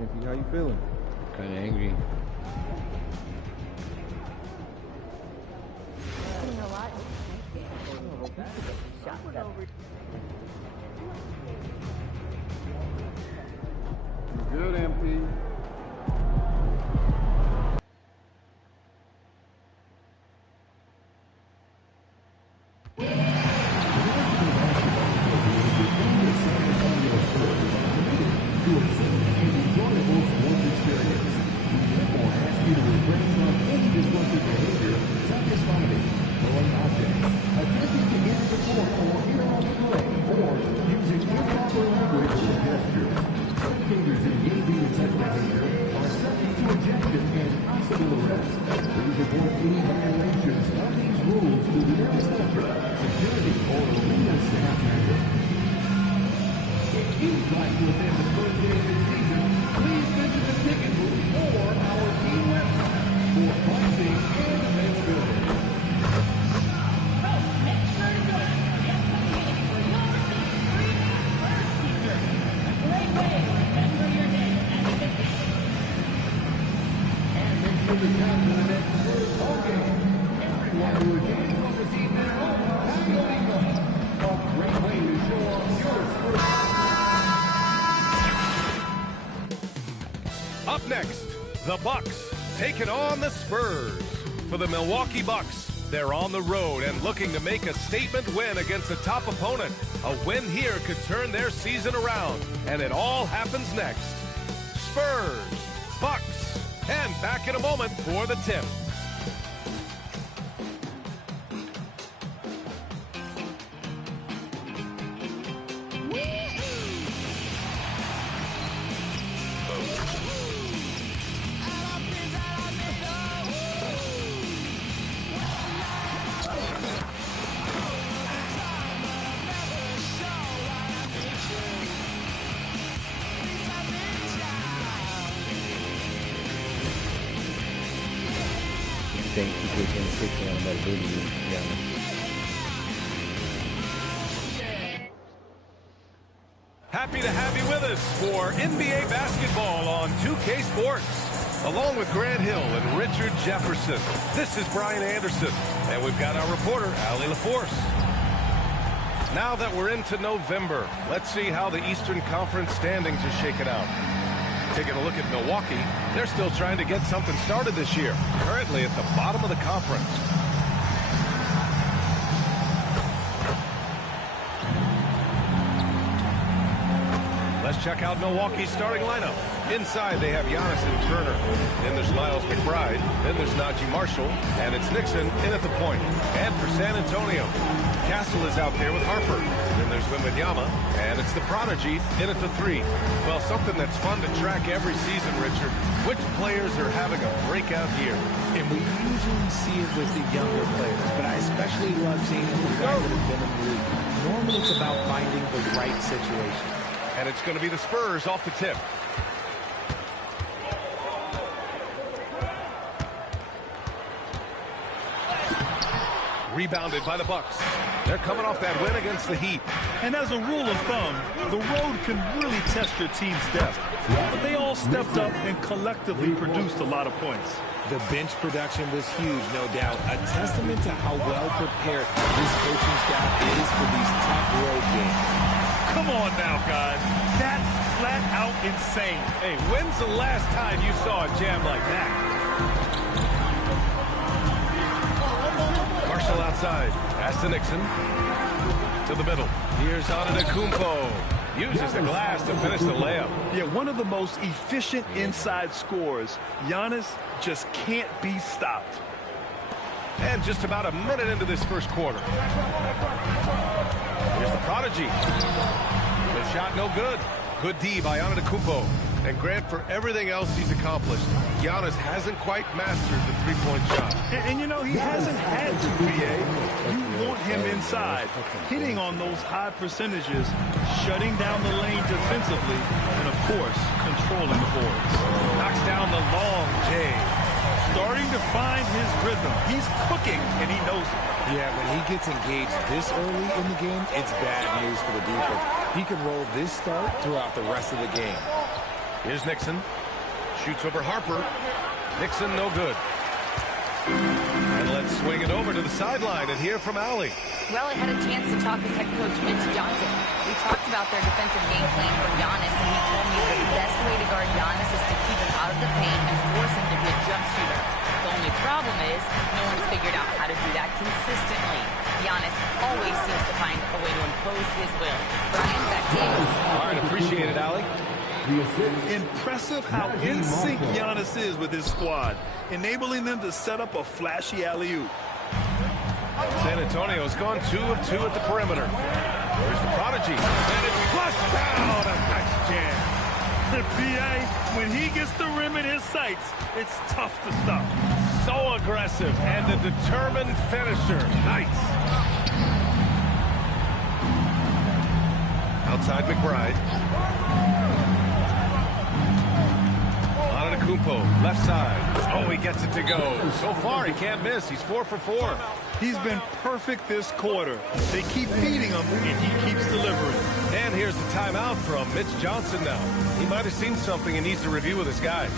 MP, how you feeling? Kind of angry. Good, MP. Up next, the Bucks taking on the Spurs. For the Milwaukee Bucks, they're on the road and looking to make a statement win against a top opponent. A win here could turn their season around, and it all happens next. Spurs, Bucks, and back in a moment for the tip. Think he could get picture on that video, yeah. Happy to have you with us for NBA basketball on 2K Sports. Along with Grant Hill and Richard Jefferson, this is Brian Anderson, and we've got our reporter, Allie LaForce. Now that we're into November, let's see how the Eastern Conference standings are shaking out. Taking a look at Milwaukee, they're still trying to get something started this year, currently at the bottom of the conference. Let's check out Milwaukee's starting lineup. Inside, they have Giannis and Turner. Then there's Miles McBride. Then there's Najee Marshall. And it's Nixon in at the point. And for San Antonio, Castle is out there with Harper. Then there's Wembanyama. And it's the Prodigy in at the 3. Well, something that's fun to track every season, Richard. Which players are having a breakout year? And we usually see it with the younger players, but I especially love seeing it with guys that have been in the league. Normally it's about finding the right situation. And it's going to be the Spurs off the tip. Rebounded by the Bucks. They're coming off that win against the Heat. And as a rule of thumb, the road can really test your team's depth. But they all stepped up and collectively produced a lot of points. The bench production was huge, no doubt. A testament to how well prepared this coaching staff is for these tough road games. Come on now, guys. That's flat out insane. Hey, when's the last time you saw a jam like that? Marshall outside. Pass to Nixon. To the middle. Here's Antetokounmpo. Uses the glass to finish the layup. Yeah, one of the most efficient inside scorers. Giannis just can't be stopped. And just about a minute into this first quarter. Here's the Prodigy. The shot no good. Good D by Antetokounmpo. And Grant, for everything else he's accomplished, Giannis hasn't quite mastered the three-point shot. And you know, he hasn't had to, B.A. You want him inside, hitting on those high percentages, shutting down the lane defensively, and, of course, controlling the boards. Knocks down the long J. Starting to find his rhythm. He's cooking, and he knows it. Yeah, when he gets engaged this early in the game, it's bad news for the defense. He can roll this start throughout the rest of the game. Here's Nixon. Shoots over Harper. Nixon, no good. And let's swing it over to the sideline and hear from Allie. Well, I had a chance to talk with head coach Mitch Johnson. We talked about their defensive game plan for Giannis, and he told me the best way to guard Giannis is to keep him out of the paint and force him to be a jump shooter. The only problem is no one's figured out how to do that consistently. Giannis always seems to find a way to impose his will. Brian, back to you. All right, appreciate it, Allie. Impressive how in sync Giannis is with his squad, enabling them to set up a flashy alley-oop. San Antonio's gone 2 of 2 at the perimeter. There's the prodigy. And it's flushed down. A nice jam. The PA, when he gets the rim in his sights, it's tough to stop. So aggressive and a determined finisher. Nice. Outside McBride. Antetokounmpo, left side. Oh, he gets it to go. So far, he can't miss. He's 4 for 4. He's been perfect this quarter. They keep feeding him, and he keeps delivering. And here's the timeout from Mitch Johnson now. He might have seen something and needs to review with his guys.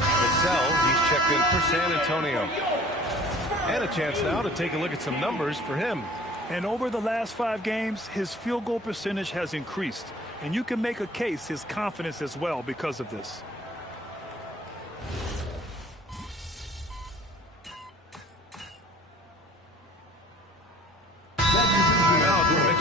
Vassell, he's checked in for San Antonio. And a chance now to take a look at some numbers for him. And over the last 5 games, his field goal percentage has increased. And you can make a case his confidence as well because of this.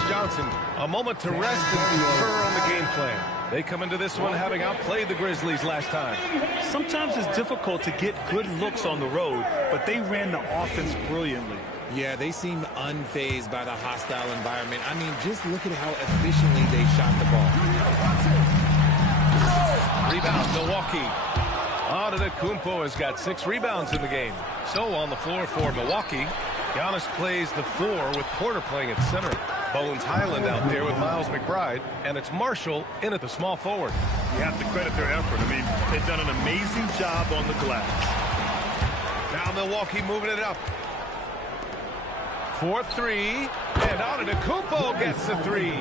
Johnson, a moment to rest and confer on the game plan. They come into this one having outplayed the Grizzlies last time. Sometimes it's difficult to get good looks on the road, but they ran the offense brilliantly. Yeah, they seemed unfazed by the hostile environment. I mean, just look at how efficiently they shot the ball. Rebound, Milwaukee. Antetokounmpo has got 6 rebounds in the game. So on the floor for Milwaukee, Giannis plays the 4 with Porter playing at center. Bones Highland out there with Miles McBride, and it's Marshall in at the small forward. You have to credit their effort. I mean, they've done an amazing job on the glass. Now Milwaukee moving it up. 4-3, and Antetokounmpo gets the 3.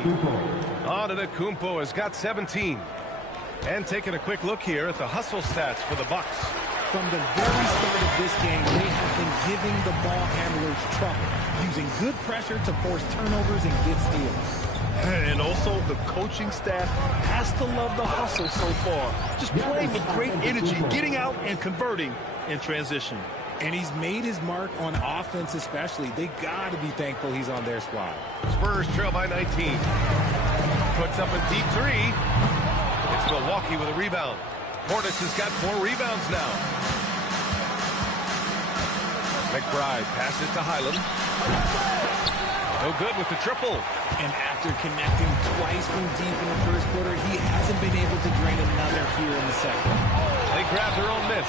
Antetokounmpo has got 17. And taking a quick look here at the hustle stats for the Bucks. From the very start of this game, they have been giving the ball handlers trouble, using good pressure to force turnovers and get steals. And also, the coaching staff has to love the hustle so far. Just playing with great energy, getting out and converting in transition. And he's made his mark on offense especially. They got to be thankful he's on their squad. Spurs trail by 19. Puts up a deep 3. It's Milwaukee with a rebound. Portis has got 4 rebounds now. McBride passes to Highland. No good with the triple. And after connecting twice from deep in the first quarter, he hasn't been able to drain another here in the second. They grab their own miss.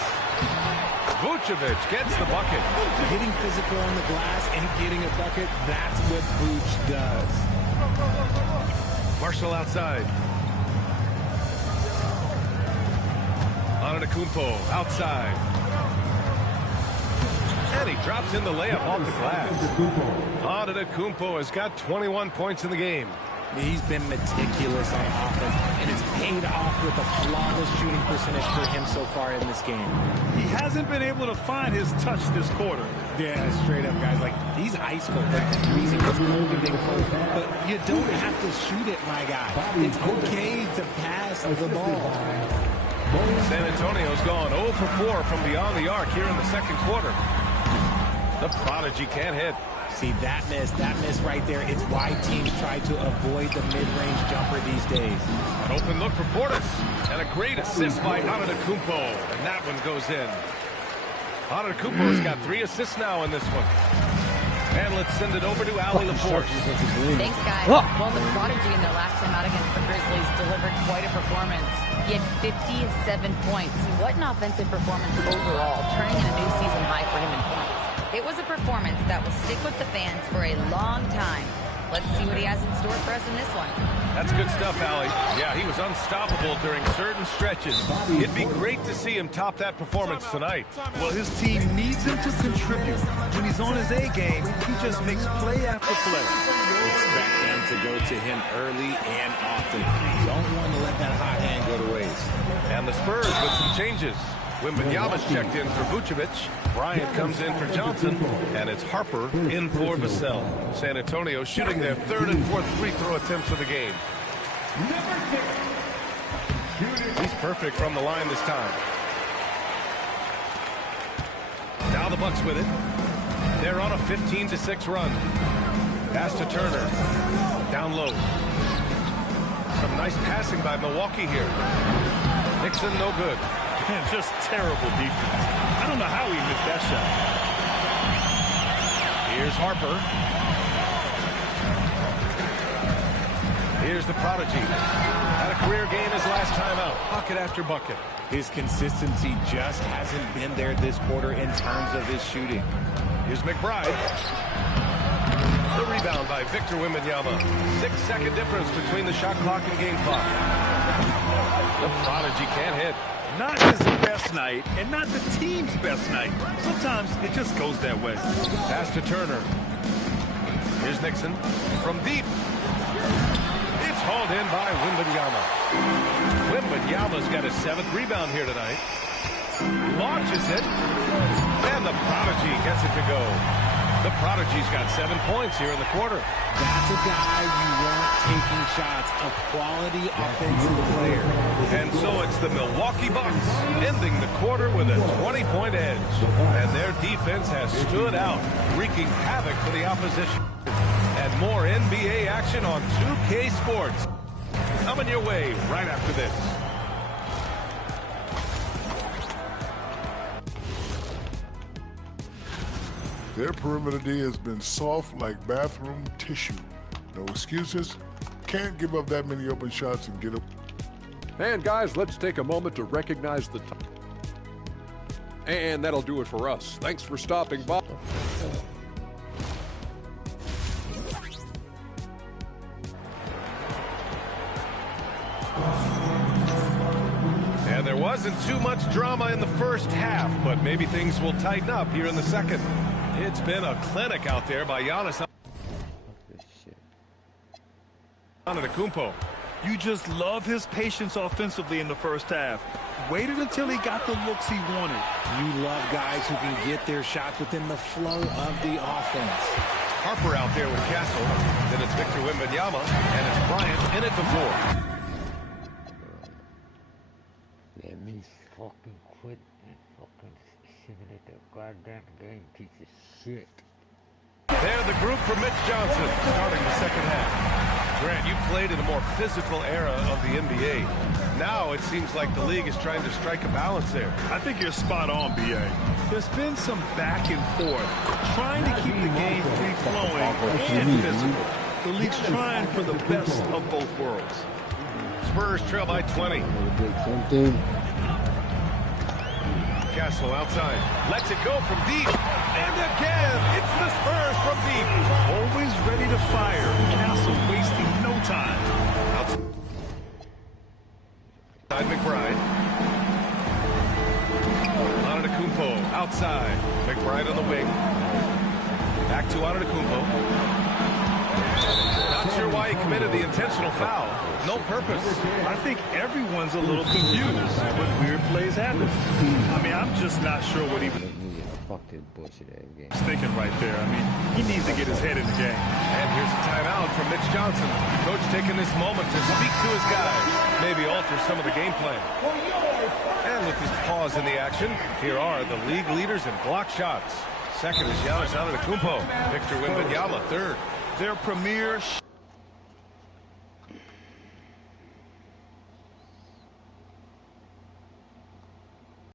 Vucevic gets the bucket. Getting physical on the glass and getting a bucket, that's what Vuce does. Marshall outside. Antetokounmpo outside. And he drops in the layup off the glass. Antetokounmpo has got 21 points in the game. He's been meticulous on offense, and it's paid off with a flawless shooting percentage for him so far in this game. He hasn't been able to find his touch this quarter. Yeah, straight up, guys. Like, he's ice cold. Like, the threes, it's cold, but you don't have to shoot it, my guy. It's okay to pass the ball. San Antonio's gone 0 for 4 from beyond the arc here in the second quarter. The prodigy can't hit. See, that miss right there, it's why teams try to avoid the mid-range jumper these days. An open look for Portis, and a great assist by Antetokounmpo, and that one goes in. Antetokounmpo's got 3 assists now in this one. And let's send it over to Allie LaForce. Thanks, guys. Well, the prodigy in their last time out against the Grizzlies delivered quite a performance. He had 57 points. What an offensive performance overall, turning in a new season high for him in points. It was a performance that will stick with the fans for a long time. Let's see what he has in store for us in this one. That's good stuff, Allie. Yeah, he was unstoppable during certain stretches. It'd be great to see him top that performance tonight. Well, his team needs him to contribute. When he's on his A game, he just makes play after play. Expect them to go to him early and often. Don't want to let that hot hand go to waste. And the Spurs with some changes. Wembanyama's checked in for Vucevic. Bryant comes in for Johnson. And it's Harper in for Vassell. San Antonio shooting their third and fourth free throw attempts of the game. He's perfect from the line this time. Now the Bucks with it. They're on a 15-6 run. Pass to Turner. Down low. Some nice passing by Milwaukee here. Nixon no good. And just terrible defense. I don't know how he missed that shot. Here's Harper. Here's the prodigy. Had a career game his last time out. Bucket after bucket. His consistency just hasn't been there this quarter in terms of his shooting. Here's McBride. The rebound by Victor Wembanyama. 6-second difference between the shot clock and game clock. The prodigy can't hit. Not his best night, and not the team's best night. Sometimes it just goes that way. Pass to Turner. Here's Nixon. From deep. It's hauled in by Wembanyama. Wembanyama's got his 7th rebound here tonight. Launches it. And the prodigy gets it to go. The prodigy's got 7 points here in the quarter. That's a guy you want taking shots, a quality offensive player. And so it's the Milwaukee Bucks ending the quarter with a 20-point edge. And their defense has stood out, wreaking havoc for the opposition. And more NBA action on 2K Sports. Coming your way right after this. Their perimeter D has been soft like bathroom tissue. No excuses. Can't give up that many open shots and get up. And guys, let's take a moment to recognize the time. And that'll do it for us. Thanks for stopping by. And there wasn't too much drama in the first half, but maybe things will tighten up here in the second. It's been a clinic out there by Giannis Antetokounmpo. You just love his patience offensively in the first half. Waited until he got the looks he wanted. You love guys who can get their shots within the flow of the offense. Harper out there with Castle. Then it's Victor Wembanyama, and it's Bryant in at the 4. Let me fucking quit and fucking simulate the goddamn game, piece of shit. They're the group for Mitch Johnson, starting the second half. Grant, you played in a more physical era of the NBA. Now it seems like the league is trying to strike a balance there. I think you're spot on, B.A. There's been some back and forth, trying to keep the game free-flowing and physical. The league's trying for the best of both worlds. Spurs trail by 20. Castle outside. Lets it go from deep. And again, it's the Spurs from deep. Always ready to fire. Castle wasting no time. Outside McBride. Antetokounmpo outside. McBride on the wing. Back to Antetokounmpo. Not sure why he committed the intentional foul. No purpose. I think everyone's a little confused when weird plays happen. I mean, I'm just not sure what he was thinking right there. I mean, he needs to get his head in the game. And here's a timeout from Mitch Johnson. Coach taking this moment to speak to his guys. Maybe alter some of the game plan. And with this pause in the action, here are the league leaders in block shots. Second is Giannis Antetokounmpo. Victor Wembanyama, third. Their premier